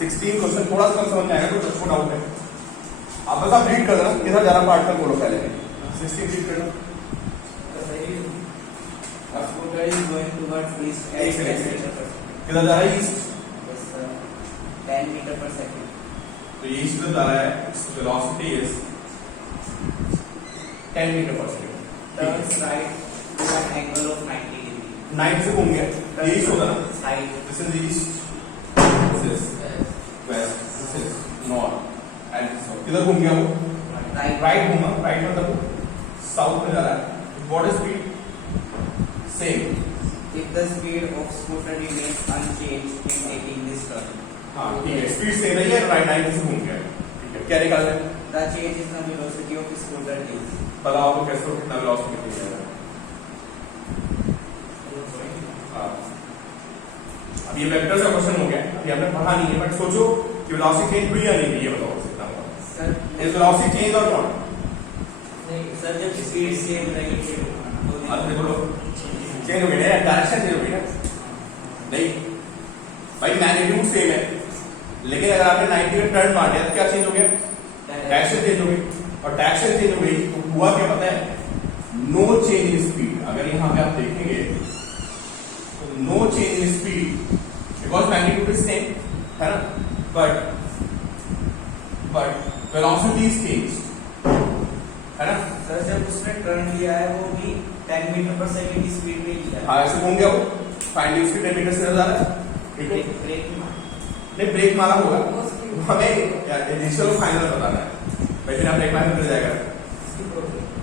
16 question थोड़ा सा समझ में आएगा, कुछ आपको डाउट है आप बस आप रीड कर देना, किधर जा रहा पार्ट तक बोलो पहले 16 रीड करना। किधर जा रहा है? ईस्ट। 10 मीटर पर सेकंड। तो ये ईस्ट जा रहा है, वेलोसिटी इज 10 मीटर पर second. Turns right to an angle of 90 degree. 90 से घूम गया, ये ईस्ट होगा ना, Side. This is east, this is west, this is north and south. किधर घूम गया वो? Right. राइट घूमा, राइट मतलब साउथ में जा रहा है। What is speed? Same. If the speed of scooter remains unchanged in taking this turn, हाँ ठीक है, स्पीड सेम रही है, राइट 90 से घूम गया, ठीक है। क्या निकालना है? the change in the velocity of scooter is. बताओ आपको कैसे हो, कितना वेलोसिटी कितनी जाएगा? हाँ। अब ये वेक्टर का क्वेश्चन हो गया, अभी हमने पढ़ा नहीं है, बट सोचो कि वेलोसिटी चेंज हुई या नहीं हुई, ये बताओ कितना होगा? Sir, इज वेलोसिटी चेंज और नॉट? नहीं सर, जब स्पीड सेम रहेगी अब देखो चेंज हो गया ना, डायरेक्शन चेंज हो गई ना, नहीं भाई मैग्नीट्यूड सेम है, लेकिन अगर आपने 90 का टर्न मार दिया तो क्या चेंज हो गया? डायरेक्शन चेंज हो गई, और डायरेक्शन चेंज हो गई तो हुआ क्या पता है? No change in speed. अगर यहाँ पे आप देखेंगे तो no change in speed because magnitude is same, है ना, बट वेलोसिटी इज चेंज, है ना। सर जब उसने टर्न लिया है वो भी 10 मीटर पर सेकंड की स्पीड में लिया है। हाँ ऐसे घूम गया वो, फाइनली स्पीड 10 मीटर से ज्यादा है, ठीक है। ब्रेक नहीं ब्रेक मारा होगा, हमें इनिशियल और फाइनल बताना है भाई, बिना ब्रेक मारे निकल जाएगा,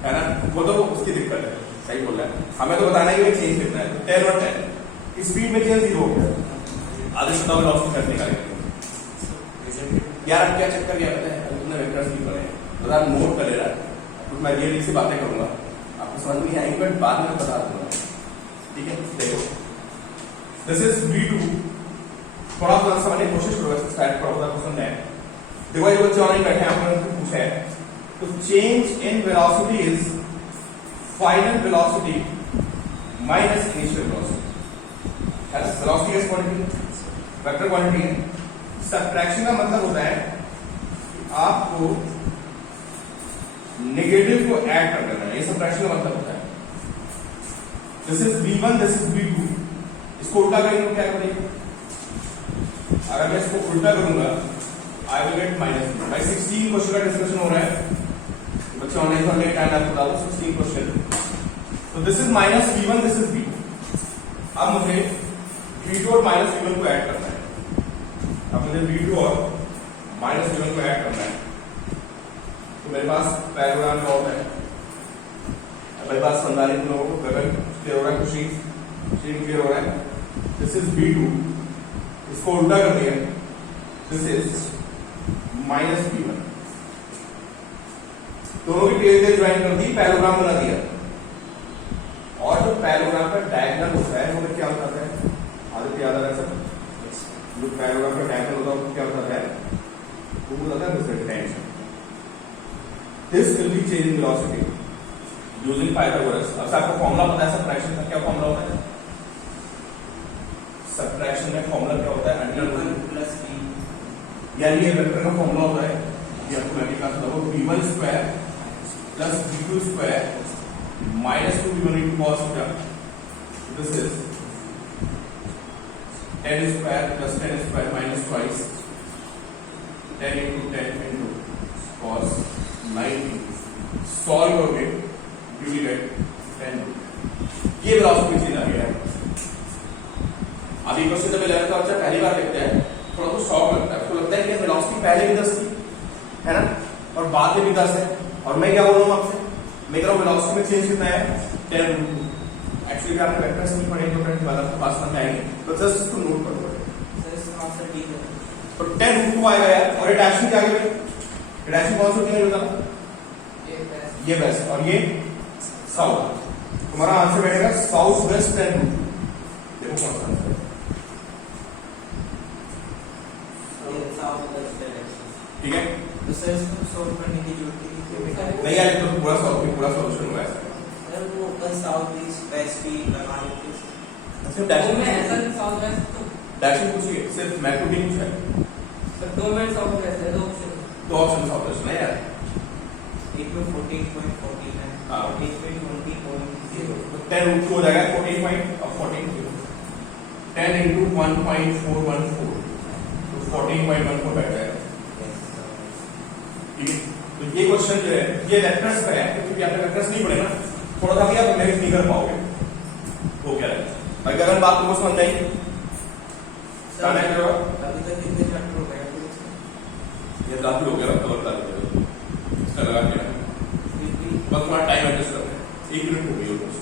है ना, वो तो उसकी दिक्कत है, सही बोल रहा है। हमें तो बताना है कि चेंज कितना है, 10 और 10 स्पीड में चेंज 0 हो गया, आधे से डबल ऑप्शन करने का यार। अब क्या चक्कर क्या पता है, तुमने वेक्टर्स नहीं पढ़े तो आप नोट कर ले रहा है, कुछ मैं ये से बातें करूंगा आपको समझ में आएंगी, बट बाद में बता दूंगा, ठीक है। देखो दिस इज V2, थोड़ा सा समझने की कोशिश करो, वैसे स्टार्ट पढ़ो तो पसंद है। देखो ये बच्चे ऑनलाइन बैठे हैं, आपने उनको पूछा है तो change in velocity is final velocity minus initial velocity, है ना। वेलोसिटी किस क्वांटिटी? वेक्टर क्वांटिटी है। सबट्रैक्शन का मतलब होता है आपको नेगेटिव को ऐड कर देना, ये सबट्रैक्शन का मतलब होता है। This is V1, this is V2, इसको उल्टा करेंगे तो क्या करेंगे? अगर मैं इसको उल्टा करूंगा आई विल गेट माइनस। भाई 16 क्वेश्चन का डिस्कशन हो रहा है, बच्चे ऑनलाइन पढ़ने का टाइम आपको बता दो, 16 क्वेश्चन। तो this is minus V1, this is V2। अब मुझे V2 और माइनस V1 को ऐड करना है, अब मुझे V2 और माइनस V1 को ऐड करना है, तो मेरे पास पैराग्राम क्या होता है? मेरे पास समझाने के लोगों को गगन क्लियर हो रहा है, खुशी क्लियर हो रहा है। दिस इज V2, इसको उल्टा कर दिया, दिस इज माइनस V1, दोनों की टेल ज्वाइन कर दी, पैराग्राम बना दिया। और जो पैराग्राम का डायगोनल होता है वो क्या होता है? आदित्य याद आ रहा है सब? जो पैराग्राम का डायगोनल होता है वो क्या होता है? वो होता है tension. This will B change in velocity using Pythagoras. अब आपको फॉर्मूला पता है सबट्रैक्शन का? क्या फॉर्मूला होता है सबट्रैक्शन में? फॉर्मूला क्या होता है? अंडर रूट प्लस b, यानी ये वेक्टर का फॉर्मूला होता है, ये आपको मैंने कहा था, वो V1 square plus V2 square minus 2V1 into cos theta. This is 10 square plus 10 square minus twice 10 into 10 into cos 90। Solve करोगे यू विल गेट 10। ये वेलोसिटी चेंज आ गया है। अभी क्वेश्चन जब 11th का बच्चा पहली बार लिखता है थोड़ा तो शॉक लगता है, उसको लगता है कि वेलोसिटी पहले भी 10 थी, है ना, और बाद में भी 10 है, और मैं क्या बोल रहा हूँ आपसे, मैं कह रहा हूँ वेलोसिटी में चेंज कितना है? 10 √2। एक्चुअली आपने वेक्टर्स नहीं पढ़े तो फ्रेंड्स वाला आपको पास में आएंगे, तो जस्ट इसको नोट कर लो। सर इसका आंसर d है। तो 10 √2 आएगा यार, और ये डायरेक्शन क्या आएगा? डायरेक्शन कौन सी होती है बताना? ये वेस्ट और ये साउथ। तुम्हारा आंसर बैठेगा साउथ वेस्ट 10 √2। देखो कौन सा आंसर है? ठीक है, तो सर इसको सॉल्व करने की जरूरत नहीं यार तो पूरा सॉल्यूशन हुआ है सर। वो साउथ ईस्ट वेस्ट भी लगा देते सिर्फ डायरेक्शन पूछिए, सिर्फ मैक्रो भी पूछा है। तो डोमेन सॉल्व कैसे है? दो ऑप्शन दो ऑप्शन ऑपरेशन है यार। एक में 14.14 है हाँ। और एक में 20.0। तो 10 रूट हो जाएगा 14 पॉइंट और 14 10 इंटू 1.414 तो 14.14 बैठ जाएगा। ठीक है, तो ये क्वेश्चन जो है ये वेक्टर्स का है, क्योंकि आपने वेक्टर्स नहीं पढ़े ना, थोड़ा सा भी आप मैनेज नहीं कर पाओगे। तो क्या है भाई, अगर बात तुमको समझ आई सर अभी तक कितने चैप्टर हो गए? ये काफी हो गया, कवर कर दो इसका लगा के ना। बस थोड़ा टाइम एडजस्ट करना है, 1 मिनट हो गई ऑलमोस्ट।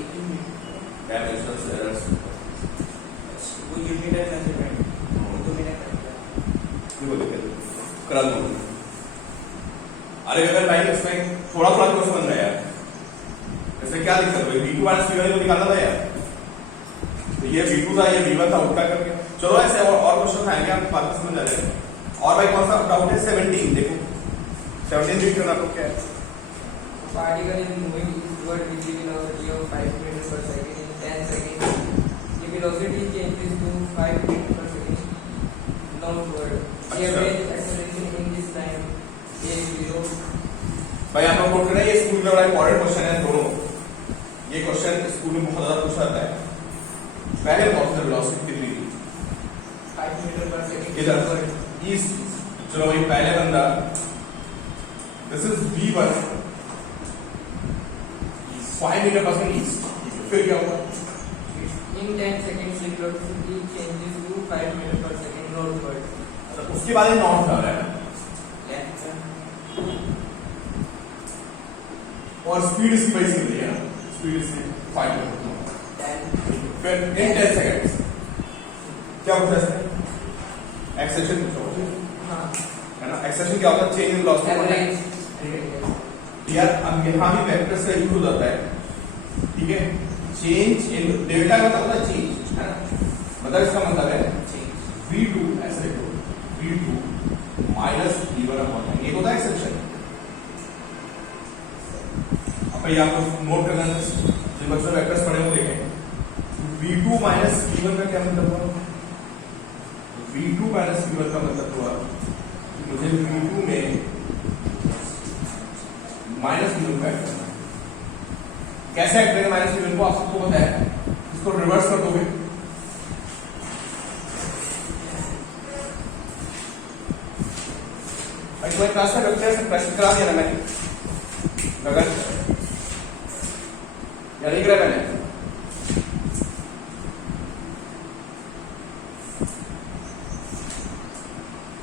1 मिनट डायमेंशंस एरर्स वो यूनिट है मेजरमेंट वो तो मैंने कर दिया। ये बोले करा दो। अरे अगर भाई इसमें थोड़ा थोड़ा क्वेश्चन बन रहा है यार, इसमें क्या दिक्कत है? V2 माइनस V1 तो निकालना था यार, तो ये V2 था, ये V1 था, उल्टा करके चलो ऐसे और क्वेश्चन आएंगे, आप बात समझ आ जाएगा। और भाई कौन सा डाउट है? 17 देखो 17 भी करना तो क्या है? particle is moving eastward with the velocity of 5 meters per second in 10 seconds. The velocity changes to 5 meters per second northward. The average acceleration in this time is 0. भाई आप लोग नोट करें, ये स्कूल में बड़ा इंपॉर्टेंट क्वेश्चन है दोनों। ये क्वेश्चन स्कूल में बहुत ज्यादा पूछा जाता है। पहले बहुत सा वेलोसिटी कितनी थी? 5 meters per second. इधर ईस्ट, चलो भाई पहले बंदा दिस इज V1 5 मीटर पर सेकंड ईस्ट, फिर क्या होगा? In 10 seconds, the velocity changes to 5 meters per second northward. तो उसके बाद ये नॉर्थ जा रहा है लेफ्ट सर और स्पीड इसकी वही सी है ना, स्पीड इसकी 5 मीटर 10 फिर इन 10 सेकंड्स क्या होता है इसमें? एक्सेलेरेशन पूछा हाँ. है ना। एक्सेलेरेशन क्या होता है? Change in velocity. Average. यार अब यहाँ भी वेक्टर से यूज हो जाता है, ठीक है। चेंज इन डेल्टा का मतलब होता है चेंज, है ना, मतलब इसका मतलब है V2 ऐसे लिखो, V2 माइनस V1 अपॉन ये होता है एक्सेप्शन। अब ये आपको नोट करना है, जिन बच्चों ने वेक्टर्स पढ़े हो देखें, V2 माइनस V1 का क्या मतलब हुआ? V2 माइनस V1 का मतलब हुआ कि मुझे V2 में माइनस V1 को ऐड करना है। कैसे ऐड करेंगे माइनस V1 को? आप सबको पता है, इसको रिवर्स कर दोगे भाई। तुम्हारी क्लास में रखते हैं, प्रश्न करा दिया ना मैंने, गगन या नहीं करा मैंने?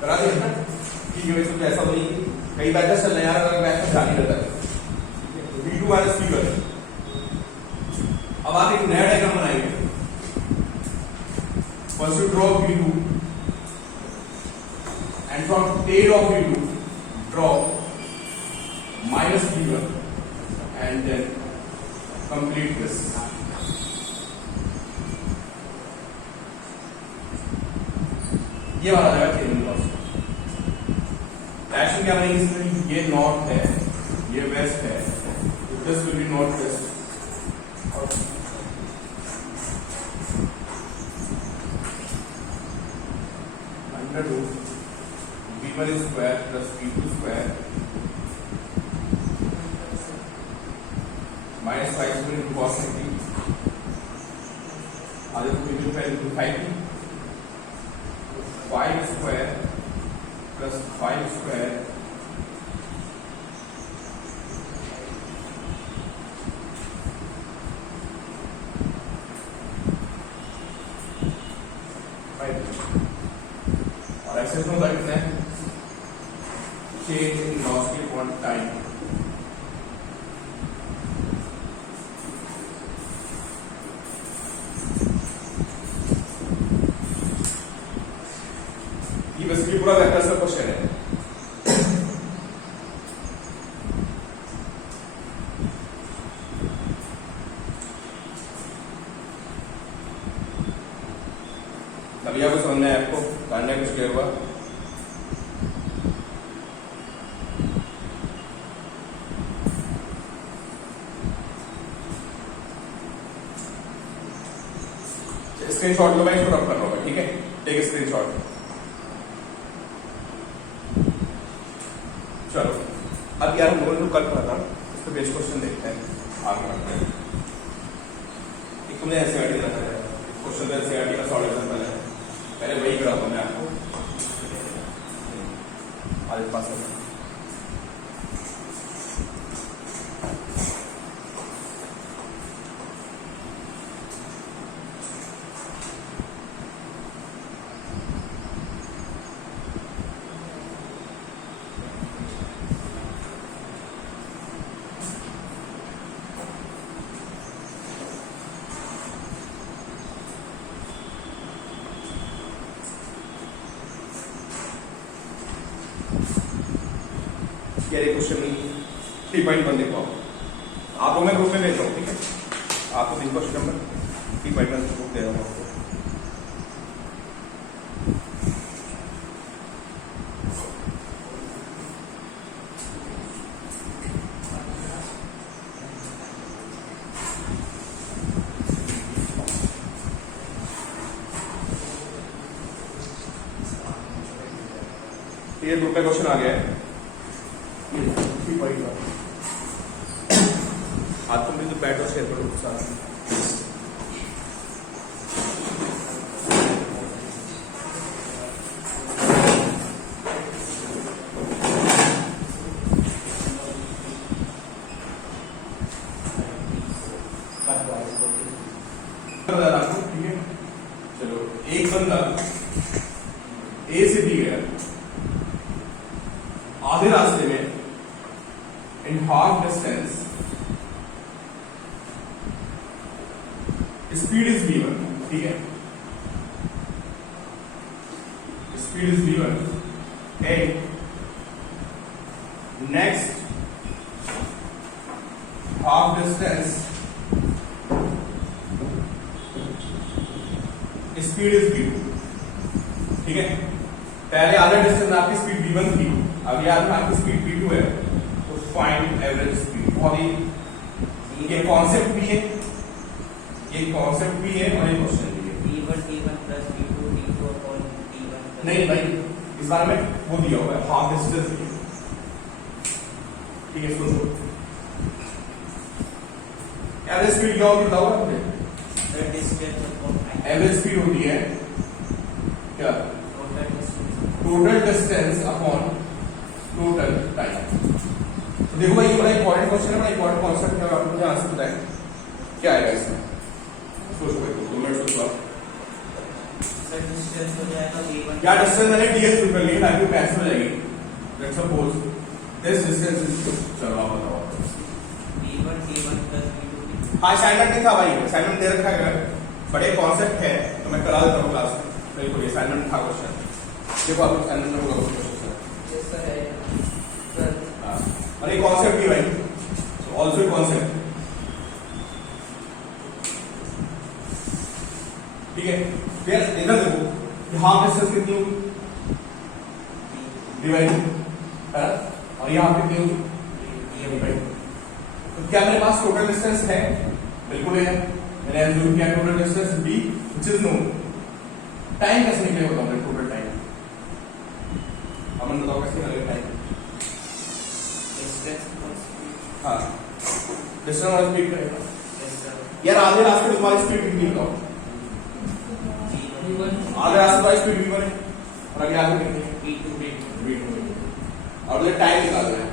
करा दिया ना? ठीक है, वैसे तो ऐसा तो नहीं, कई बैचेस चल रहे हैं यार, अगर बैच में जारी रहता है। V2 माइनस V1, अब आप एक नया डायग्राम बनाएंगे। First you draw V2 and from tail of V2 draw minus V1 and then complete this. ये वाला जगह चेंज इन वेलोसिटी। डायरेक्शन क्या बनेगी इसमें? ये नॉर्थ है, ये वेस्ट है, तो this will be north west. Under root V1 square plus V2 square minus 5 square into cos 90 आगे तो V2 square into 5 square plus 5 square और एक्सेस में होता कितना है? Change in velocity upon time. ये बेसिकली पूरा वेक्टर्स का क्वेश्चन है। अभी आपको समझना है, आपको जानना है, कुछ क्लियर हुआ? स्क्रीनशॉट लो, मैं इसको रब कर रहा हूँ, ठीक है? Take screenshot. चलो अब यार हम लोगों ने जो कल पढ़ा था उस पर बेस्ट क्वेश्चन देखते हैं आगे बढ़ते हैं। एक तुमने एनसीईआरटी रखा है क्वेश्चन, एनसीईआरटी का सॉल्यूशन पहले वही करा मैं आपको आज पास है। क्वेश्चन 3.1 देखो आपको मैं ग्रुप में भेज रहा हूँ, ठीक है? आपको दिन क्वेश्चन नंबर 3.1 ग्रुप दे रहा हूँ आपको। ये ग्रुप में क्वेश्चन आ गया है। आज तुम भी तो बैठ और शेयर करो साथ। ठीक है, चलो एक बंदा ए से बी गया आधे रास्ते में in half distance, speed is v1, ठीक है? Speed is v1 and next half distance speed is v2, ठीक है? पहले आधे डिस्टेंस में आपकी स्पीड v1 थी, अब यहाँ पे आपकी स्पीड v2 है। फाइंड एवरेज स्पीड, बहुत ही ये कॉन्सेप्ट भी है, ये कॉन्सेप्ट भी है और ये क्वेश्चन भी है। v1 t1 plus v2 t2 upon t1 नहीं भाई, इस बारे में वो दिया हुआ है हाफ डिस्टेंस, ठीक है? सुनो एवरेज स्पीड क्या होती है बताओ आपने? the distance upon time, average speed होती है क्या? Total distance upon total time. तो देखो भाई ये बड़ा इंपॉर्टेंट क्वेश्चन है, बड़ा इंपॉर्टेंट कॉन्सेप्ट है, आपको मुझे आंसर बताएं क्या आएगा इसमें। सोचो भाई, 2 मिनट सोचो आप। the distance हो जाएगा v1 क्या डिस्टेंस मैंने ds कर लिया ताकि वो कैंसिल हो जाएगी। Let's suppose this distance is, चलो आप बताओ। v1 t1 plus v2 t2 हाँ असाइनमेंट नहीं था भाई, असाइनमेंट दे रखा है, बड़े कॉन्सेप्ट है तो मैं करा देता हूँ क्लास में। बिल्कुल ये असाइनमेंट था क्वेश्चन, देखो आप असाइनमेंट में होगा क्वेश्चन। यस सर है सर। हाँ और ये कॉन्सेप्ट भी भाई, ऑल्सो कॉन्सेप्ट, ठीक है? फिर इधर देखो हाफ डिस्टेंस कितनी होगी डिवाइड है और यहाँ पे कितनी होगी डिवाइड। तो क्या मेरे पास टोटल डिस्टेंस है? बिल्कुल है, मैंने एज्यूम किया total distance b which is known. Time कैसे निकलेगा बताओ मेरे टोटल टाइम, अमन बताओ कैसे निकलेगा टाइम? distance upon speed, हाँ डिस्टेंस और स्पीड करेगा yes sir, यार। आधे रास्ते में तुम्हारी स्पीड कितनी बताओ? v1 आधे रास्ते में स्पीड v1 है और अगले आधे कितनी है? v2 v2 और मुझे टाइम निकालना है,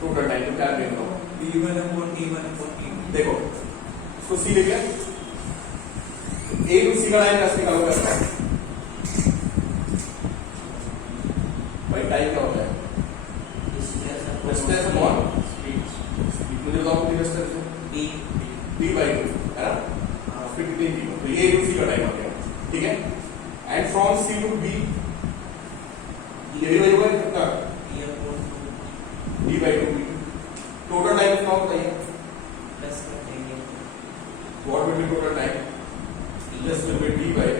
टोटल टाइम तो क्या करेंगे? v1 upon t1 upon t2 देखो इसको सी ले लिया, एक सी का टाइम कैसे निकालोगे भाई? टाइम क्या होता है? Distance upon speed. मुझे बताओ कितनी डिस्टेंस है? d by 2 है ना? स्पीड कितनी थी? तो ये एक सी का टाइम आ गया, ठीक है? And from C to B ये भी होगा कितना? d by 2 टोटल टाइम कितना होता है? प्लस कर देंगे What will be total time? This will be d by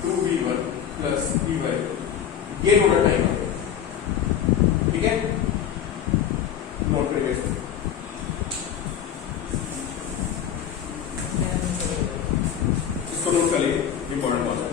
2v1 plus d by ये टोटल टाइम है, ठीक है? नोट करिए इसको, इसको नोट कर लीजिए, इंपॉर्टेंट बात है।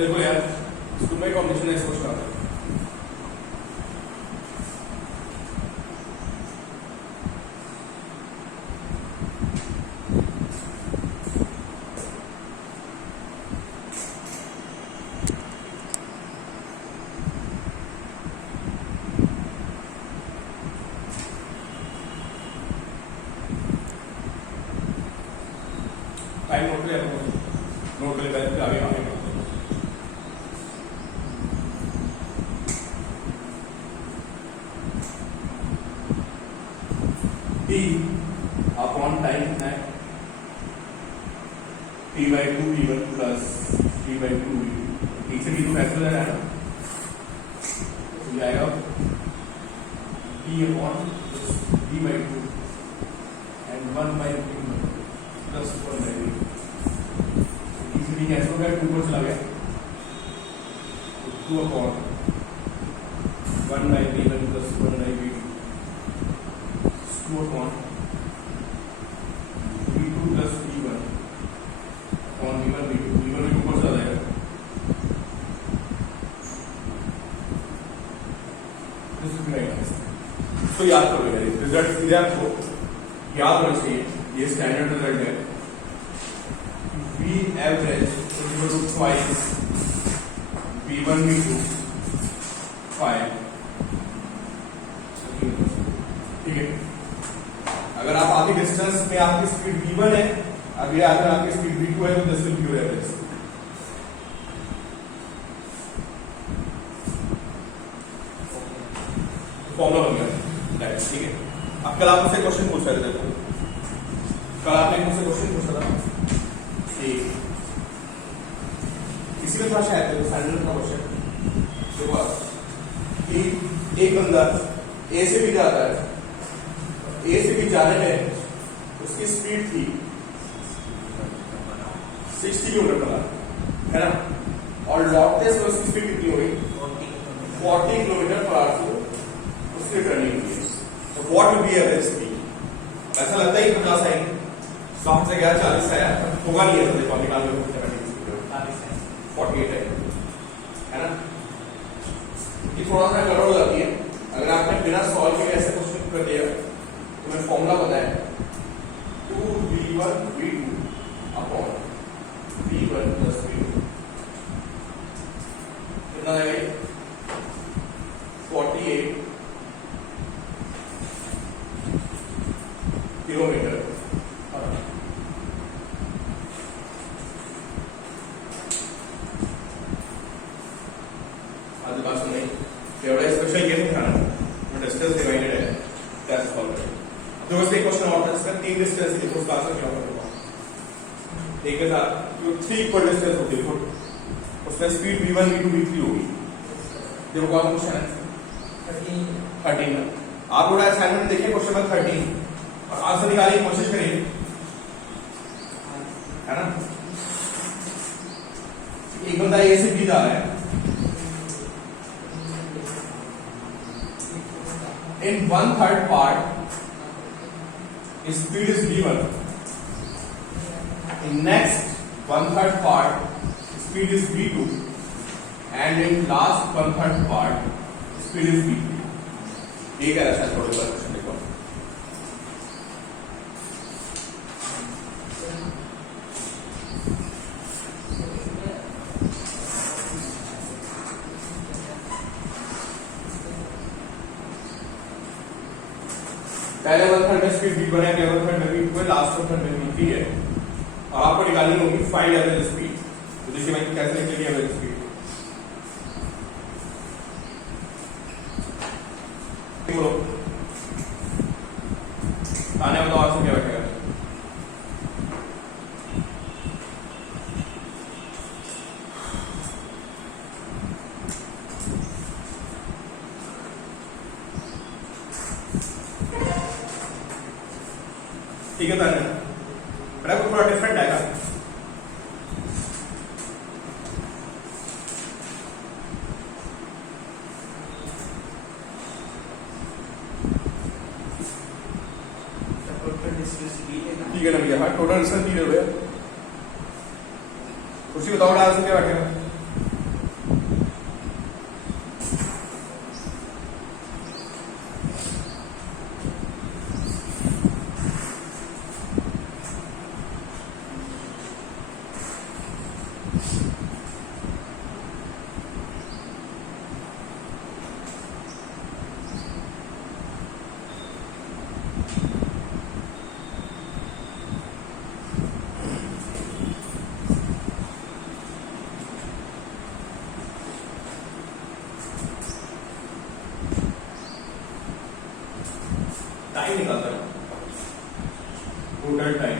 देखो यार स्कूल में कॉम्पिटिशन है, इसको आता है। टाइम नोट ले नोट ले पहले आगे आगे T अपॉन टाइम कितना है T/2 V1 plus T/2 V2 T से V2 कैंसिल है ना, तो जाएगा T upon V/2 and 1/V1 plus 1/V2 T से V कैंसिल हो गया, 2 पर चला गया, तो 2 upon 1/V1 plus 1/V2 2 upon V2 plus V1 upon V1 V2 ऊपर चला जाएगा, तो याद करो यार रिजल्ट सीधे आपको याद होना चाहिए, ये स्टैंडर्ड रिजल्ट है V average equal to twice V1 V2 5, ठीक है। अगर आप आधी डिस्टेंस में आपकी स्पीड V1 है, अगर आपकी स्पीड V2 है, तो this will be your average. Formula बन गया, ठीक है। अब कल आप मुझसे क्वेश्चन पूछ रहे थे, देखो कल आपने मुझसे क्वेश्चन पूछा था कि इसी में थोड़ा शायद स्टैंडर्ड का क्वेश्चन, देखो कि एक बंदा ए से भी जाता है, ए से भी जाने में उसकी स्पीड थी 60 किलोमीटर है ना, और लौटते समय उसकी स्पीड कितनी हो गई 40 किलोमीटर पर आवर से उसकी टर्निंग हुई। तो what will be average speed? ऐसा लगता है 50 आएगी, 60 से गया 40 आया, होगा नहीं ऐसा, देखो निकाल लो 48 है ना, ये थोड़ा सा गड़बड़ हो जाती है। अगर आपने बिना सॉल्व किए ऐसे क्वेश्चन कर दिया, तो मैं फॉर्मूला बताया 2V1 V2 upon V1 plus V2 कितना आएगा 48 किलोमीटर। आज बात सुनिए, एवढा स्पेशल गेम था ना, डिस्टेंस डिवाइडेड है, दैट्स सॉल्व। तो बस एक क्वेश्चन और था, इसका 3 डिस्टेंस लिखो, उसका आंसर क्या होगा? एक के साथ जो 3 इक्वल डिस्टेंस होती है, उसमें स्पीड V1 V2 V3 होगी। देखो कौन सा क्वेश्चन है 13 आप लोग असाइनमेंट देखिए, क्वेश्चन नंबर 13 और आंसर निकालने की कोशिश करिए, है ना। एक बंदा ए से बी जा रहा है, in 1/3 part his speed is V1, in next 1/3 part his speed is V2, and in last 1/3 part his speed is V3। ये कह रहा है थोड़ी बार क्वेश्चन देखो, पहले 1/3 में स्पीड V1 है, अगले 1/3 में V2 है, लास्ट 1/3 में V3 है, और आपको निकालनी होगी फाइंड एवरेज स्पीड। तो देखिए भाई कैसे निकलेगी एवरेज स्पीड, बोलो आने बताओ आंसर क्या बैठेगा। ठीक है तान्या, बेटा को थोड़ा डिफरेंट आएगा। ठीक है ना भैया, हाँ टोटल डिस्टेंस दी है भैया, उसी बताओ आंसर क्या बैठेगा। टाइम निकालता है, टोटल टाइम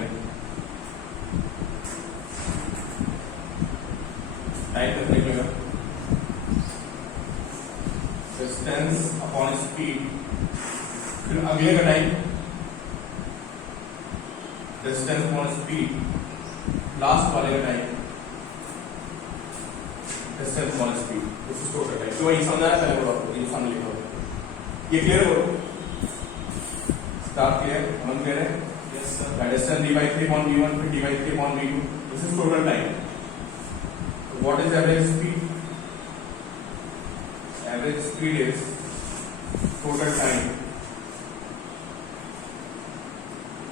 कितना निकलेगा, डिस्टेंस अपॉन स्पीड, फिर अगले का time distance upon speed, last वाले का time distance upon speed, this is total time. तो वही समझा है, पहले बोलो आपको, ये सामने लिखा हुआ है, ये क्लियर बोलो, स्टार्ट क्लियर, हम क्लियर है, yes sir. that is 10 d by 3 upon v1 फिर d by 3 upon v2, this is total time. So what is average speed? Average speed is total time,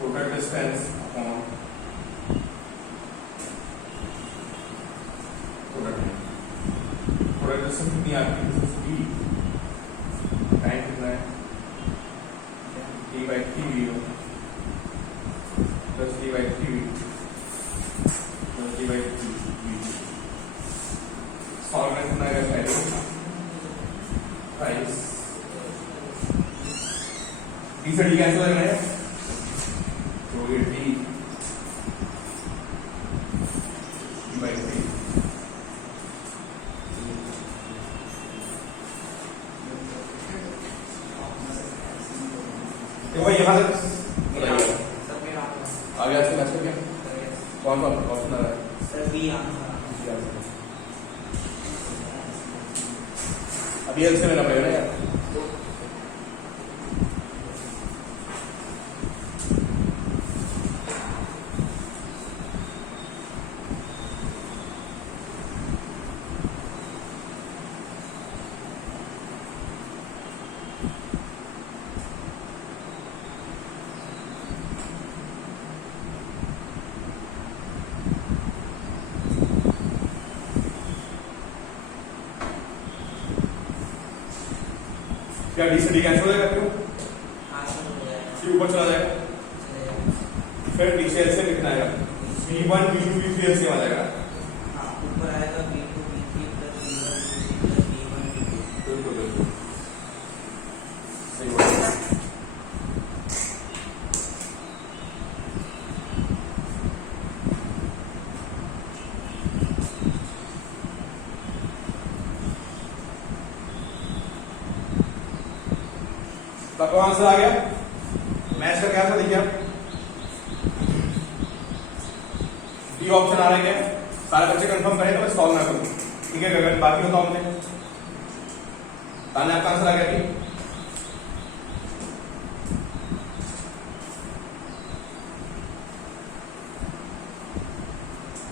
total distance upon total time. Total distance कितनी आती है, this is d, time कितना है, d by 3 v1 plus d by 3 plus d by 3 solve करना है पहले price D से D cancel करना है, तो ये डी by 3 तो वही यहाँ से बताइए आगे आज का क्या कौन सा ऑप्शन आ रहा है, सर बी आंसर। अभी एल से लेना पड़ेगा ना यार, क्या डी से डी कैंसिल हो जाएगा, क्यों हाँ सर हो जाएगा। सी ऊपर चला जाएगा, फिर डी से एल से कितना आएगा, v1 v2 v3 एल से आ जाएगा, हाँ ऊपर आएगा b2 b3 plus b1 b2 plus b1 b2। बिल्कुल बिल्कुल सही बात है। तब आंसर आ गया, मैच का क्या था देखिए आप, डी ऑप्शन आ रहा है क्या, सारे बच्चे कंफर्म करें तो मैं सॉल्व ना करूं, ठीक है गगन, बाकी बताओ मुझे, ताने आपका आंसर आ गया कि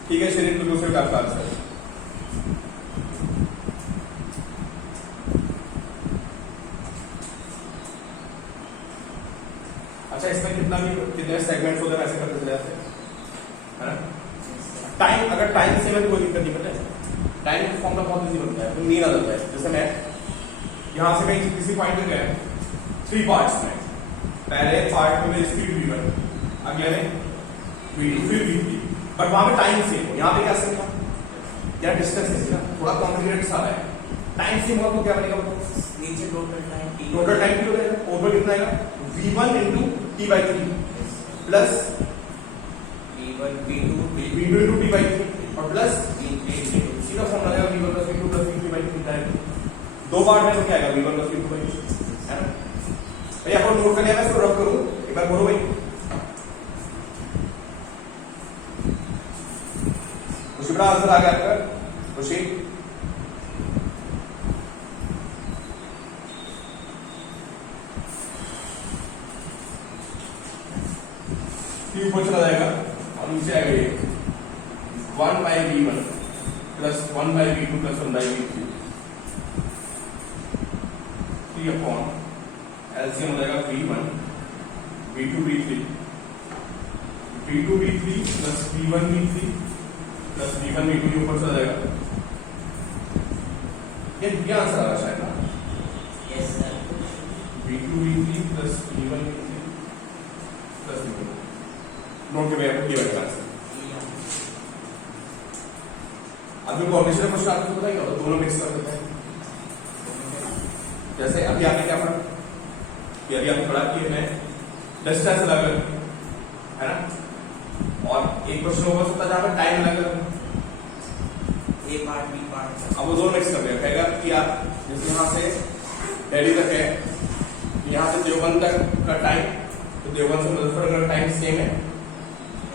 ठीक है, शरीर तो दूसरे का आपका आंसर है। अच्छा, इसमें कितना भी कितने सेगमेंट्स होते हैं ऐसे करते चले जाते हैं, है ना। टाइम, अगर टाइम से में तो कोई दिक्कत नहीं, पता है टाइम का फॉर्मूला बहुत इजी बनता है, तो मीन आ जाता है। जैसे मैं यहां से मैं किसी पॉइंट पे गया 3 पार्ट्स में, पहले पार्ट में मेरी स्पीड v1, अगले में v2 फिर v3, बट वहां पे टाइम सेम हो, यहाँ पे क्या सेम था यार, डिस्टेंस है ना, थोड़ा कॉम्प्लिकेटेड सा है, टाइम सेम हुआ तो क्या बनेगा, नीचे टोटल टाइम टोटल टाइम क्या हो जाएगा, ऊपर कितना आएगा v1 into t by 3 plus b1 b2 v2 into t by 3 और प्लस सीधा फॉर्मूला आएगा v1 plus v2 plus v3 by 3 direct, दो पार्ट में तो क्या आएगा v1 plus v2 by 3, है ना। भैया आपको नोट करने मैं इसको रब करूं, एक बार बोलो भाई, उसी बड़ा आंसर आ गया आपका, खुशी ऊपर चला जाएगा और नीचे आएगा ये 1 by v1 plus 1 by v2 plus 1 by v3, 3 upon LCM हो जाएगा v1 v2 v3 v2 v3 plus v1 v3 plus v1 v2 के ऊपर चला जाएगा, ये आंसर आ रहा है शायद ना, yes sir. v2 v3 plus v1 v3 plus v1 note के बैठ के बैठा है। अभी कॉम्बिनेशन क्वेश्चन आपको पता ही होगा, दोनों मिक्स कर देते हैं। जैसे अभी आपने क्या पढ़ा कि अभी आपने पढ़ा कि मैं डिस्टेंस अलग अलग है ना, और एक क्वेश्चन होगा सकता है जहां पे टाइम अलग अलग, ए पार्ट बी पार्ट। अब वो दोनों मिक्स कर दिया कहेगा कि आप जैसे यहाँ से दिल्ली तक है, यहाँ से देवबंद तक का टाइम, तो देवबंद से मुजफ्फरनगर का टाइम सेम है।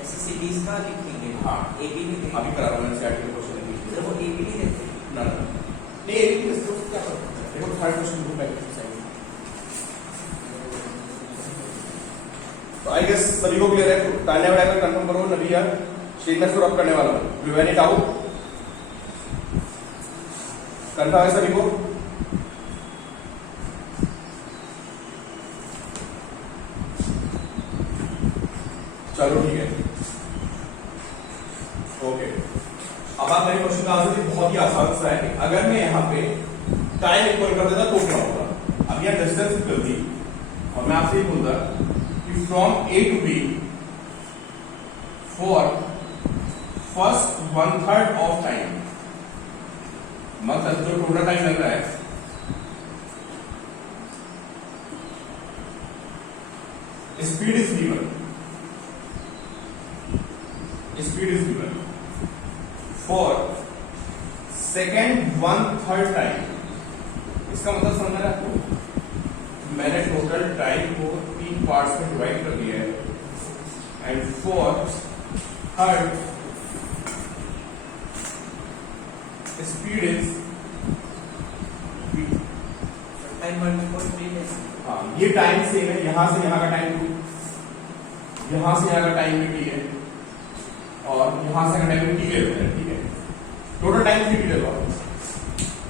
ऐसे सीरीज का लिखेंगे। हाँ। ए बी नहीं देते। अभी करा रहा हूँ मैंने CRT का क्वेश्चन लिखी। सर वो ए बी नहीं देते। ना ना नहीं, एक ही इसको क्या करते हैं, देखो थर्ड क्वेश्चन को प्रैक्टिस आएगी। तो आई गेस सभी को क्लियर है, टाइम डायग्राम कंफर्म करो। नबी यार स्टेटमेंट को रब करने वाला हूँ, रिवाइन इट आउट, कंफर्म है सभी को? चलो ठीक है, ओके। अब आप मेरे क्वेश्चन का आंसर बहुत ही आसान सा है कि अगर मैं यहाँ पे टाइम इक्वल कर देता तो क्या होगा। अब यहाँ डिस्टेंस कर दी और मैं आपसे ये बोलता कि from A to B for first 1/3 of time, मतलब जो टोटल टाइम लग रहा है speed is given, speed is given for second 1/3 time. इसका मतलब समझ रहा है आपको, मैंने टोटल टाइम को 3 पार्ट्स में डिवाइड कर दिया है, and for third speed is time multiple three है। हाँ, ये टाइम सेम है, यहां से यहां का टाइम 2, यहां से यहां का टाइम भी t है, और यहां से का टाइम भी t ले लेते हैं, ठीक है। टोटल टाइम 3 ले लो,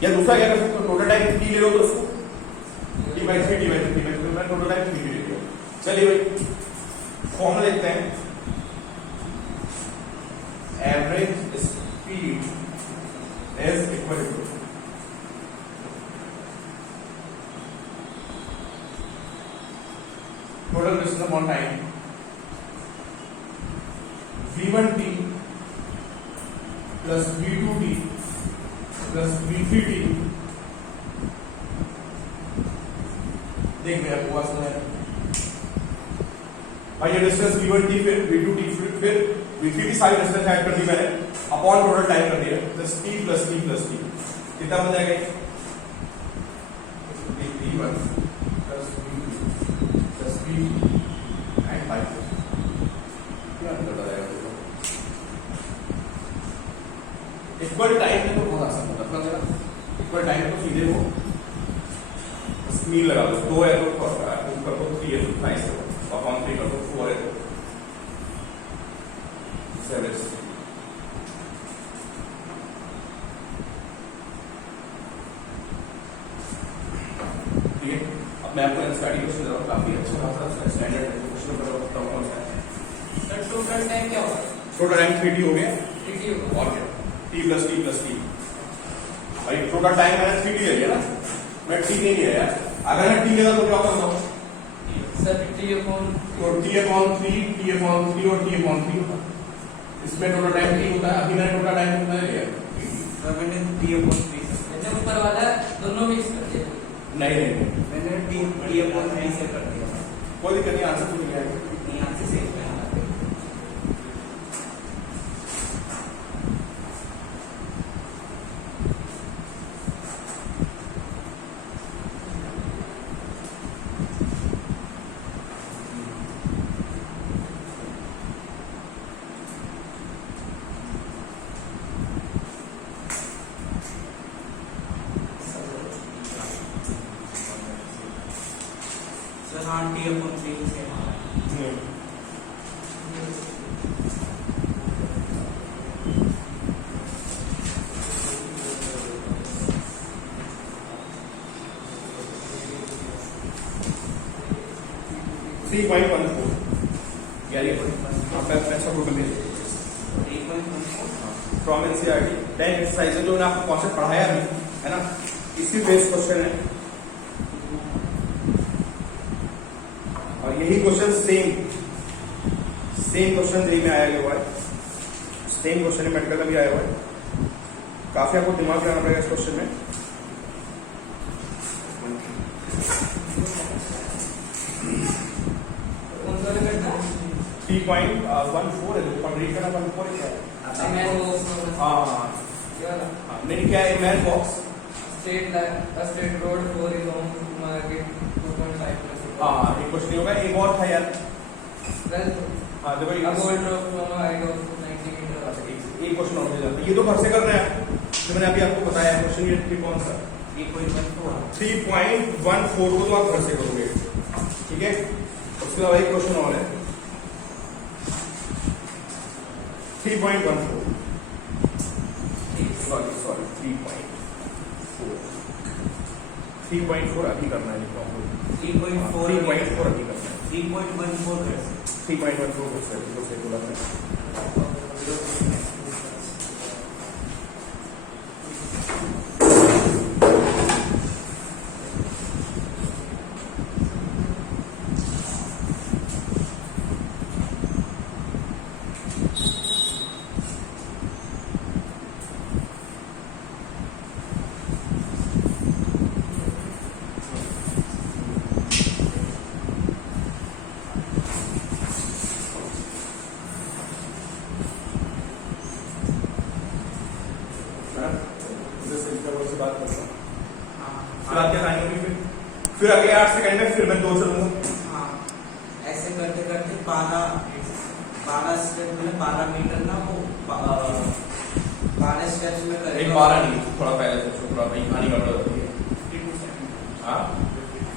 या दूसरा क्या कर सकते हो, टोटल टाइम t ले लो तो उसको t/3 मैं टोटल टाइम 3 ले लिया। चलिए भाई फॉर्मूला लिखते हैं, average speed is equal to total distance upon time v1t plus v2t plus v3t। देख भैया आपको समझ आया भाई, ये डिस्टेंस v1t फिर v2t फिर v3t सारी डिस्टेंस ऐड कर दी मैंने, अपॉन टोटल टाइम कर दिया, plus t plus t plus t। कितना बन जाएगा v1 plus v2 plus v and 5 क्या बता जाएगा इक्वल टाइम में। तो बहुत आसान होता है, इक्वल टाइम तो सीधे वो स्मील लगा दो, 2 है तो ऊपर को 3 है तो 5 है, अपॉन 3 कर दो 4 है तो 7। ठीक है, अब मैं आपको एनसीईआरटी क्वेश्चन दे रहा हूँ, काफी अच्छा खासा स्टैंडर्ड क्वेश्चन बताता हूँ कौन सा है। सर टोटल टाइम क्या होगा? टोटल टाइम 3t हो गया, 3t होगा और क्या t plus t plus t। भाई टोटल टाइम मैंने 3t ले लिया ना, मैं t नहीं लिया यार, अगर मैं t लेगा तो क्या होगा सर t/3 तो t/3 t/3 और t/3 होता, इसमें टोटल टाइम 3 होता है। अभी मैंने टोटल टाइम कितना ले लिया, सर मैंने t/3 मैंने ऊपर वाला दोनों मिक्स कर दिया। नहीं नहीं मैंने t/3 से कर दिया। कोई दिक्कत नहीं, आंसर तो मिल जाएगा। यहाँ से सेव करना है। सर हाँ t/3 से हमारा 3.14 यार ये पैसा टोटल है 3.14 फ्रॉम एनसीईआरटी 10 एक्सरसाइज जो मैंने आपको कॉन्सेप्ट पढ़ाया अभी है ना, इसी बेस क्वेश्चन है, और यही क्वेश्चन सेम क्वेश्चन जेई में आया हुआ है, सेम क्वेश्चन मेडिकल में भी आया हुआ है। काफी आपको दिमाग लगाना पड़ेगा इस क्वेश्चन में। कौन 3.14 है जो कंक्रीट का ना 14 क्या है? मैन बॉक्स हाँ क्या ना नहीं क्या है man box? Straight road 4 is home to market 2.5 plus हाँ एक क्वेश्चन होगा एक और था यार well हाँ देखो a gold drop from a height of 90 meter अच्छा एक क्वेश्चन और मुझे जानता है ये तो घर से कर रहे हैं जो मैंने अभी आपको बताया क्वेश्चन ये कौन सा 3.14 को तो आप घर से करोगे ठीक है उसके अलावा एक क्वेश्चन और है 3.14 सॉरी 3.4 अभी करना है लिखा हूँ 3.4 अभी करना है 3.14 को से बोला है बात करता हूँ फिर आप क्या खाएंगे फिर अगले 8 सेकंड में फिर मैं 2 चलूंगा ऐसे करते करते 12 स्टेप में 12 मीटर ना वो 12 स्टेप्स में करेंगे। एक 12 नहीं थोड़ा पहले से थोड़ा भाई कहानी गड़बड़ होती है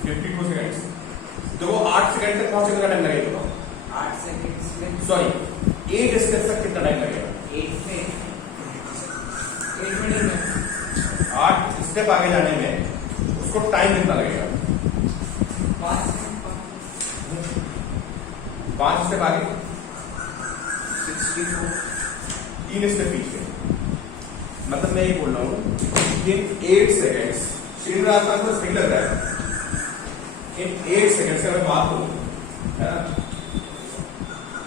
52 सेकंड्स तो वो 8 सेकंड तक पहुंचने का टाइम लगेगा 8 सेकंड में सॉरी 8 स्टेप तक कितना टाइम लगेगा 8 मिनट में 8 स्टेप आगे जाने में उसको टाइम कितना लगेगा 5 स्टेप आगे 3 स्टेप पीछे मतलब मैं ये बोल रहा हूँ इन 8 सेकेंड्स स्क्रीन पर आपका तो सही लग रहा है इन 8 सेकेंड्स की अगर बात करूं है ना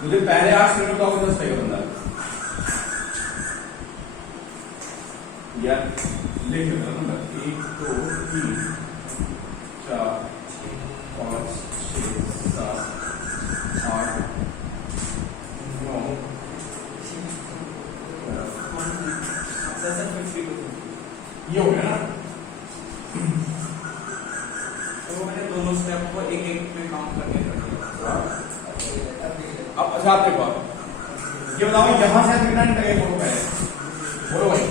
मुझे पहले 8 सेकंड बताओ कितना सही बंदा यार लिख लेता हूँ 1 2 3 4 5 6 7 8 9 ये हो गया ना तो मैंने दोनों स्टेप को एक एक पे काउंट करके रख दिया। अब अच्छा आप देखो ये बताओ यहां से कितना टाइम लगेगा बोलो पहले बोलो भाई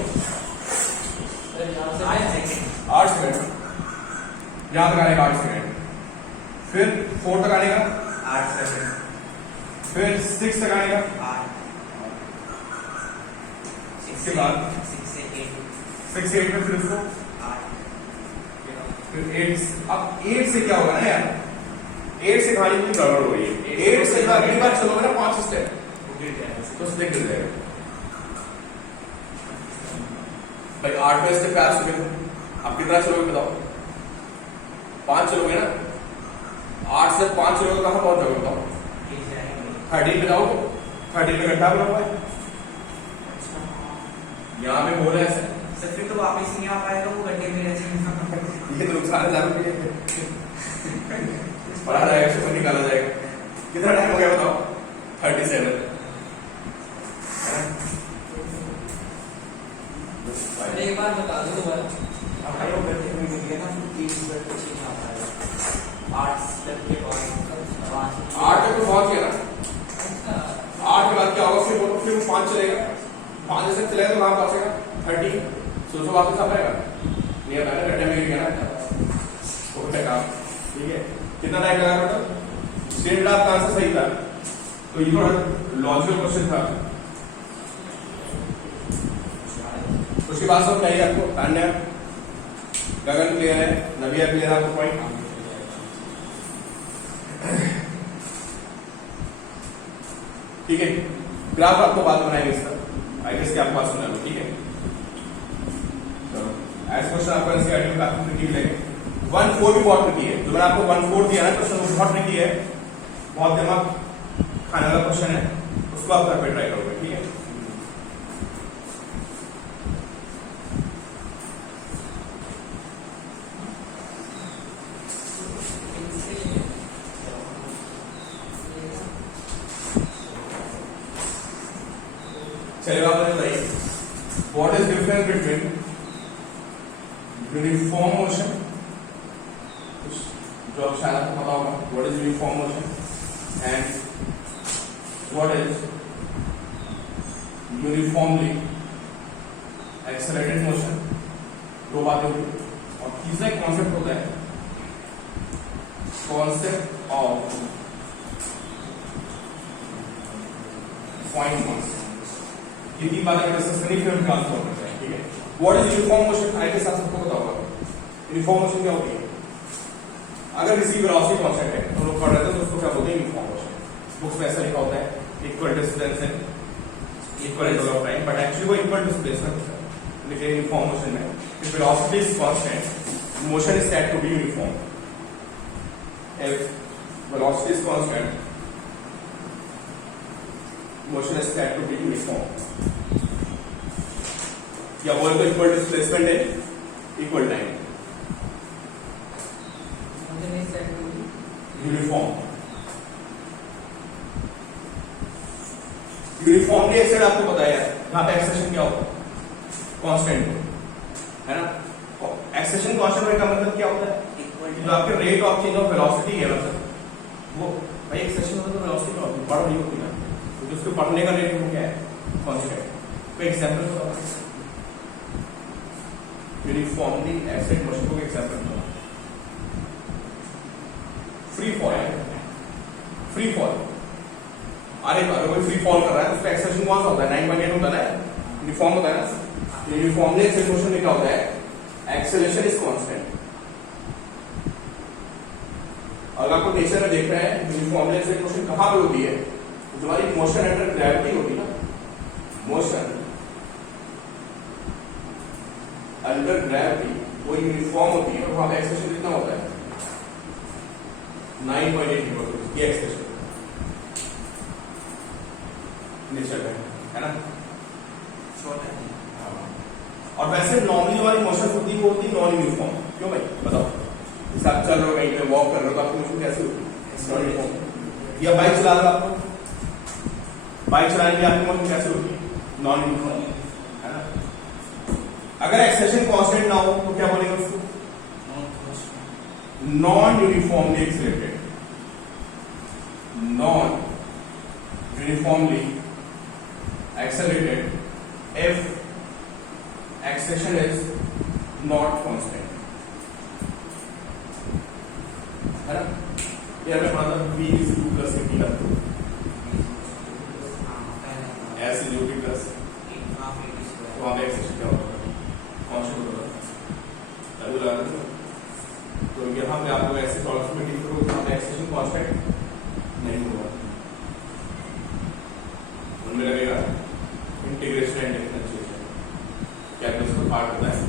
8 सेकंड यहां तक आएगा 8 सेकंड फिर 4 तक आएगा 8 सेकंड फिर 6 तक आएगा 8 इसके बाद 6 से 6 से 8 में फिर उसको 8 फिर 8 अब 8 से क्या होगा ना यार 8 से कहानी कुछ गड़बड़ हो रही है 8 से अगली बार चलोगे ना 5 स्टेप गिर जाएगा तो स्लिप गिर जाएगा भाई 8 में स्टेप पे 8 से आप कितना चलोगे बताओ 5 चलोगे ना 8 से 5 चलोगे कहां पहुंच जाओगे बताओ गिर जाएंगे 13 पे जाओगे 13 पे घंटा बना हुआ है यहाँ पे बोल रहे हैं सर फिर तो वापस नहीं आ पाएगा वो गड्ढे में रह जाएगा ये तो नुकसान है ज्यादा पढ़ा जाएगा इसको निकाला जाएगा कितना टाइम हो गया बताओ 37 एक बार बता दो दोबारा हमारे वो गड्ढे में गिर गया ना तो 30 मिनट पीछे नहीं आ पाएगा 8 स्टेप के बाद 8 तक तो पहुंच गया ना 8 के बाद क्या होगा फिर 5 चलेगा 5 से चलेगा तो कहां पहुंचेगा 30 सोचो वापस आ पाएगा नहीं आ पाएगा गड्ढे में गिर गया ना हो जाएगा ठीक है कितना टाइम लगा मतलब स्टेट आपका आंसर सही था तो ये थोड़ा लॉजिकल क्वेश्चन था उसके बाद सब चाहिए आपको तान्या गगन क्लियर है नविया क्लियर है आपको पॉइंट ठीक है ग्राफ आपको बात बनाएंगे इसका आई गेस कि आपको बात सुना लो ठीक है चलो ऐसे क्वेश्चन आपका इसके आइडिया काफी ट्रिकी लगेंगे 1/4 भी बहुत ट्रिकी है जो मैंने आपको 1/4 दिया है क्वेश्चन वो बहुत ट्रिकी है बहुत दिमाग खाने वाला क्वेश्चन है उसको आप घर पे ट्राई करोगे ठीक है चलेगा आपने बताइए what is difference between uniform motion, जो आप शायद आपको पता होगा what is uniform motion and what is uniformly accelerated motion. दो बातें होती है। और तीसरा एक कॉन्सेप्ट होता है कॉन्सेप्ट ऑफ पॉइंट मास। ये तीन बातें डिस्कस करनी फिर हम ट्रांसफॉर्म करते हैं, ठीक है। व्हाट इज यूनिफॉर्म मोशन, आई के साथ सबको पता होगा यूनिफॉर्म मोशन क्या होती है। अगर किसी वेलोसिटी कांस्टेंट है तो लोग पढ़ रहे थे तो उसको क्या बोलते हैं यूनिफॉर्म मोशन। बुक्स में ऐसा लिखा होता है equal distance and equal interval of time, but actually वो इक्वल डिस्प्लेसमेंट होता है। लेकिन यूनिफॉर्म मोशन में if velocity is constant, motion is said to be uniform. If velocity is constant, motion is said to be uniform. या बोल तो equal displacement है equal time uniform. Uniformly accessed आपको पता है यहाँ पे एक्सेशन क्या होता है कांस्टेंट है ना। एक्सेशन कांस्टेंट होने का मतलब क्या होता है जो आपके rate of change of velocity है मतलब वो भाई एक्सेशन मतलब तो वेलोसिटी का बढ़ रही होती है ना, तो उसके बढ़ने का रेट वो क्या है कांस्टेंट। कोई एग्जांपल बताओ यूनिफॉर्मली एक्सेड मोशन को एग्जांपल बताओ। फ्री फॉल है, फ्री फॉल। अरे अगर कोई फ्री फॉल कर रहा है तो उसका एक्सेशन कौन सा होता है 9.8 होता है यूनिफॉर्म होता है ना। यूनिफॉर्मली एक्सेड मोशन में क्या होता है एक्सेलरेशन इज कांस्टेंट। अगर आपको नेचर में देख रहे हैं यूनिफॉर्मली एक्सेड मोशन कहां पे होती है तो हमारी मोशन अंडर ग्रेविटी होती है ना। मोशन अंडर ग्रेविटी वो यूनिफॉर्म होती है और वहां पे एक्सेलरेशन कितना होता है 9.8 न्यूटन। ये एक्सेलरेशन नेचर में है ना। और वैसे नॉर्मली हमारी मोशन होती है वो होती है नॉन यूनिफॉर्म। क्यों भाई बताओ, जैसे आप चल रहे हो कहीं पे वॉक कर रहे हो तो आपकी मोशन कैसे होती है नॉन यूनिफॉर्म। या बाइक चला रहे हो आपको, बाइक चलाने की आपकी मोशन कैसे होती है नॉन यूनिफॉर्म है ना। अगर एक्सेलरेशन कांस्टेंट ना हो तो क्या बोलेंगे उसको non uniformly accelerated. Non uniformly accelerated if acceleration is not constant है ना। ये हमें पता था v is u plus c t s is u t plus तो वहां पे एक्सेलेरेशन क्या होगा कांस्टेंट होगा लागू लगा दो। तो यहाँ पे आपको ऐसे सॉल्व में लिख करो वहां पे एक्सेलेरेशन कांस्टेंट नहीं होगा, उनमें लगेगा इंटीग्रेशन एंड डिफरेंशिएशन कैलकुलस का पार्ट होता है।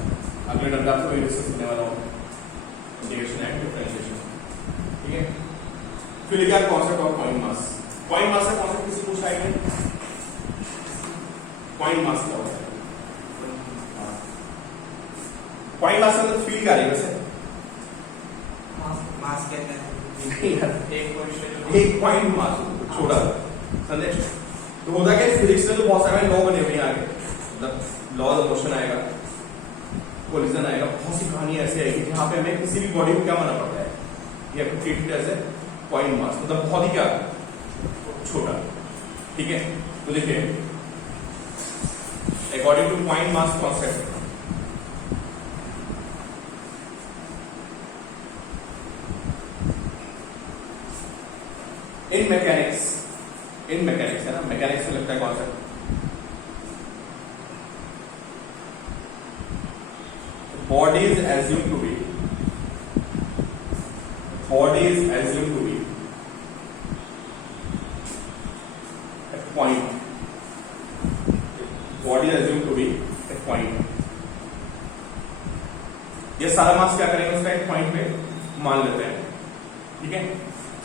अगले नंबर आपसे वही डिस्कस करने वाला हूं इंटीग्रेशन एंड डिफरेंशिएशन, ठीक है। फिर क्या concept of point mass. Point mass का कांसेप्ट किसी पूछा है क्या पॉइंट मास क्या होता है। पॉइंट मास मतलब फील क्या है वैसे मास कहते हैं एक पॉइंट मास छोटा समझे। तो होता क्या फिजिक्स में तो बहुत सारे लॉ बने हुए हैं आगे, मतलब लॉ ऑफ मोशन आएगा, कोलिजन आएगा, बहुत सी कहानी ऐसी आएगी जहां पे हमें किसी भी बॉडी को क्या माना पड़ता है ये treated as a point mass, मतलब बहुत ही क्या छोटा, ठीक है। तो देखिए according to point mass concept in mechanics है ना, मैकेनिक्स से लगता है concept. Body is assume to be a point, body assume to be a point. ये सारा मास क्या करेंगे उसका एक पॉइंट पे मान लेते हैं, ठीक है।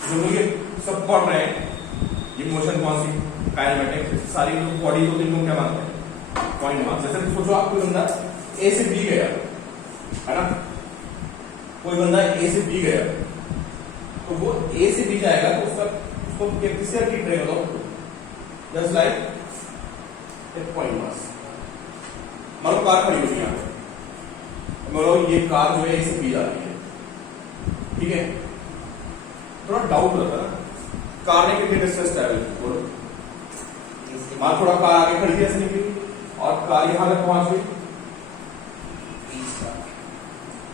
जो लोग ये सब पढ़ रहे हैं ये मोशन कौन सी काइनेमेटिक सारी बॉडी को इनको क्या मानते हैं पॉइंट मास। जैसे सोचो आपको बंदा ए से बी गया है ना, कोई बंदा ए से बी गया तो वो ए से बी जाएगा तो उसको किससे ट्रीट रहेगा, जस्ट लाइक पॉइंट मास। मान लो कार खड़ी हुई है यहाँ पे, मान लो ये कार जो है इसे पी जा रही है, ठीक है। थोड़ा डाउट होता है ना, कार ने कितनी डिस्टेंस ट्रैवल की बोलो। मान थोड़ा कार आगे खड़ी थी ऐसे निकली और कार यहां तक पहुंच गई,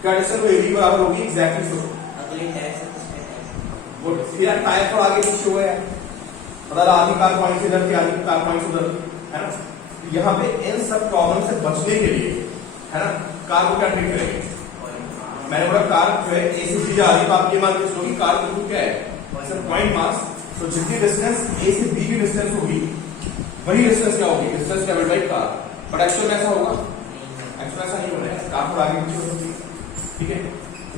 क्या डिस्टेंस एबी बराबर होगी एग्जैक्टली सोचो। अगले टायर से पिछले टायर। वो फिर टायर थोड़ा आगे पीछे हुआ है, मतलब आधी कार पॉइंट इधर थी आधी कार पॉइंट उधर थी, है ना। यहाँ पे इन सब प्रॉब्लम से बचने के लिए, है ना, कार को क्या ट्रीट करेंगे। मैंने बोला कार जो है ए से बी जा रही है, तो आप ये मान के चलो कि कार बिल्कुल क्या है, पॉइंट मास। तो जितनी डिस्टेंस ए से बी की डिस्टेंस होगी वही डिस्टेंस क्या होगी, distance travelled by car. But actual में ऐसा होगा, एक्चुअल ऐसा नहीं होना है, कार थोड़ा आगे पीछे हो सकती है, ठीक है।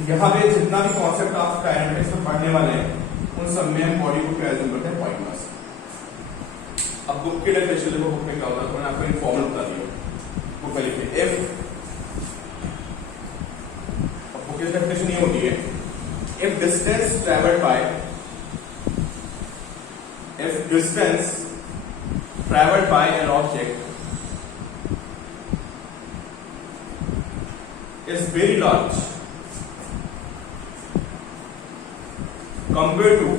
यहाँ पे जितना भी कॉन्सेप्ट आप काइनेटिक्स में पढ़ने वाले हैं उन सब में हम बॉडी को क्या एज्यूम करते हैं, पॉइंट मास। अब बुक के डेफिनेशन देखो, बुक में क्या होता है, तो मैंने आपको इनफॉर्मल बता दिया। बुक में लिखिए इफ, बुक की डेफिनेशन ये होती है, if distance travelled bye, if distance traveled by an object is very large compared to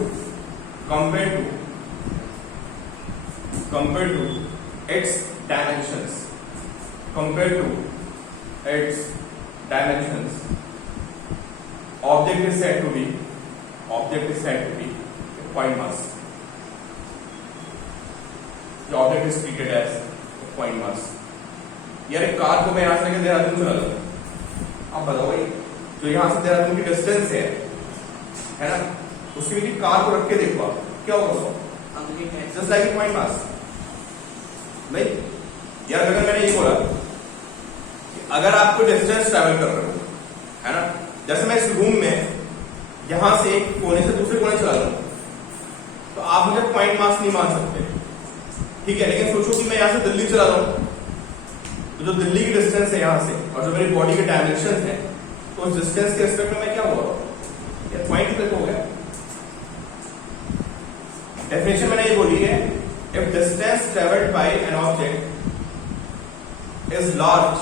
its dimensions, object is said to be point mass. Object is treated as point mass. यार एक car को मैं यहां से लेकर देहरादून चला लूं, आप बताओ भाई जो यहां से देहरादून की डिस्टेंस है ना, उसके बीच कार को रख के देखो आप क्या होगा उसको, जस्ट लाइक पॉइंट मास। नहीं यार, अगर मैंने ये बोला कि अगर आपको डिस्टेंस ट्रैवल कर रहे हो, है ना, जैसे मैं इस रूम में यहां से एक कोने से दूसरे कोने चला लूं, तो आप मुझे पॉइंट मास नहीं मान सकते, ठीक है। लेकिन सोचो कि मैं यहां से दिल्ली चला रहा हूं, तो जो दिल्ली की डिस्टेंस है यहां से और जो मेरी बॉडी के डायमेंशन है, तो उस डिस्टेंस के रिस्पेक्ट में मैं क्या हुआ, ये पॉइंट पे हो गया। डेफिनेशन मैंने ये बोली है, if distance travelled by an object is large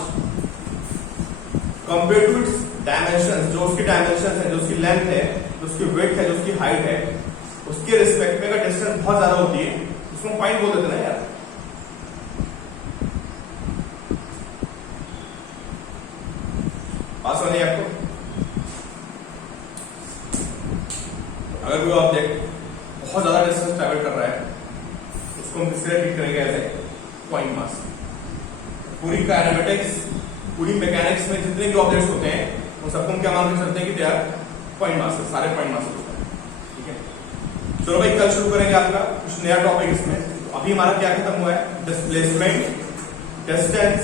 compare to its dimensions, जो उसकी डायमेंशंस है, जो उसकी लेंथ है, जो उसकी विड्थ है, जो उसकी हाइट है, उसके रिस्पेक्ट में अगर डिस्टेंस बहुत ज्यादा होती है उसको पॉइंट बोल देते ना यार। पास हो नहीं आपको। अगर कोई ऑब्जेक्ट बहुत ज्यादा डिस्टेंस ट्रैवल कर रहा है उसको हम किस तरह ट्रीट करेंगे, एज पॉइंट मास। पूरी काइनेमेटिक्स, पूरी मैकेनिक्स में जितने भी ऑब्जेक्ट्स होते हैं उन सबको हम क्या मान के चलते हैं कि दे आर पॉइंट मास, सारे पॉइंट मास होते हैं, ठीक है। चलो भाई कल शुरू करेंगे आपका कुछ नया टॉपिक इसमें। तो अभी हमारा क्या खत्म हुआ है, displacement, distance,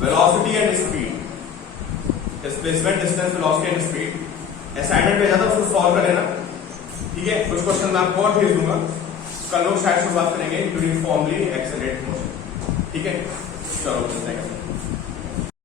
velocity and speed. Displacement, distance, velocity and speed assignment भेजा था, उसको सॉल्व कर लेना, ठीक है। कुछ क्वेश्चन मैं आपको और भेज दूंगा, कल लोग शायद शुरुआत करेंगे यूनिफॉर्मली एक्सेलरेट मोशन, ठीक है। चलो चलते हैं।